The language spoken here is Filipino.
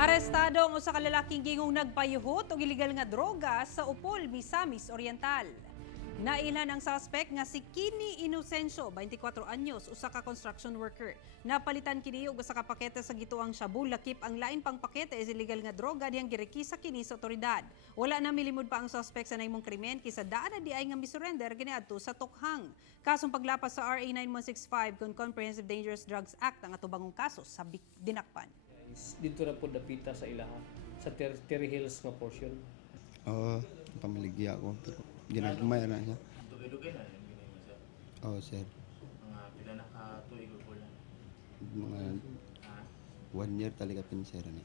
Arestado ang usa ka lalaking gingong nagpayuhot og illegal nga droga sa Upol, Misamis Oriental. Nailhan ang suspect nga si Kini Inocencio, 24 anyos, usa ka construction worker. Napalitan kini og usa ka pakete sa gituang shabu, lakip ang lain pang pakete is illegal nga droga diyang girekisa kini sa otoridad. Wala na milimod pa ang suspect sa nahimong krimen kisa daan na di ay nga misurrender kaniadto sa Tokhang. Kasong paglapas sa RA 9165 kon Comprehensive Dangerous Drugs Act ang atubangong kaso sa dinakpan. Dito na po dapita sa ilaha, sa Terry Hills nga portion. Oo, pamiligya ko. Pero ginagmay na siya. Dugay-dugay na yung ginay mo sir. Oo, sir. Mga pila na ka tuig o bulan. Mga Ha? 1 year talaga pinsera ni.